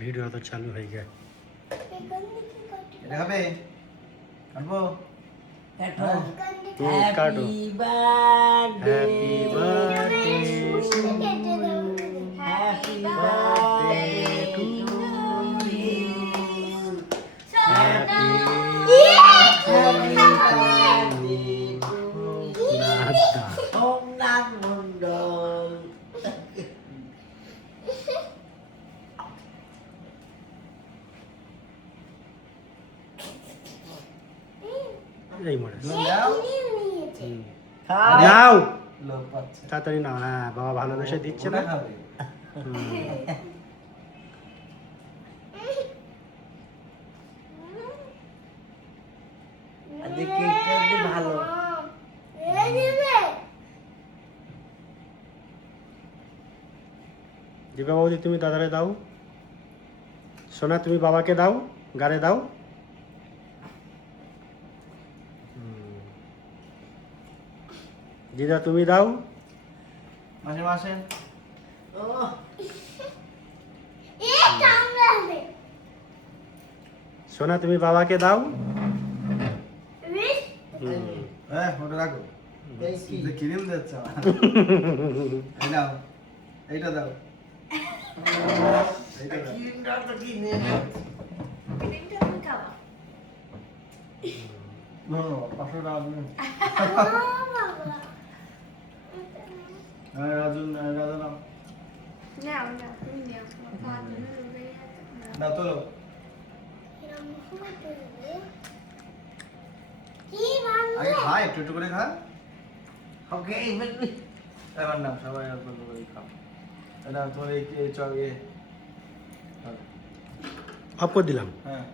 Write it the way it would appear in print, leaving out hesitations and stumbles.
Video তো চালু হয়ে গেছে। এটা হবে কাটবো কাটো। কাটো। Happy birthday happy birthday happy birthday to you happy Om নাম মন্ডল এই মরে নাও নাও লোক পাচ্ছে তাড়াতাড়ি নাও। হ্যাঁ বাবা ভালোবেসে দিচ্ছে না। ওটা খাবে হুম। দেখি এটা ভালো দীপা বৌদি তুমি দাদারে দাও। সোনা তুমি বাবাকে দাও, গাড়ে দাও। দিদা তুমি দাও। মাসে মাসে ও সোনা তুমি বাবাকে দাও। হ্যাঁ ওটা রাখো দেখি যে ক্রিম দিচ্ছে আমার এই নাও এইটা দাও এইটা দাও কিনটা তো কিনে নো 500 টাকা দিন হ্যাঁ রাজু নাও দাও তো আগে খা একটু একটু করে খা ওকে এবার নাও সবাই অল্প অল্প করে খাও এটা তোমার এই চক অফ করে দিলাম। হ্যাঁ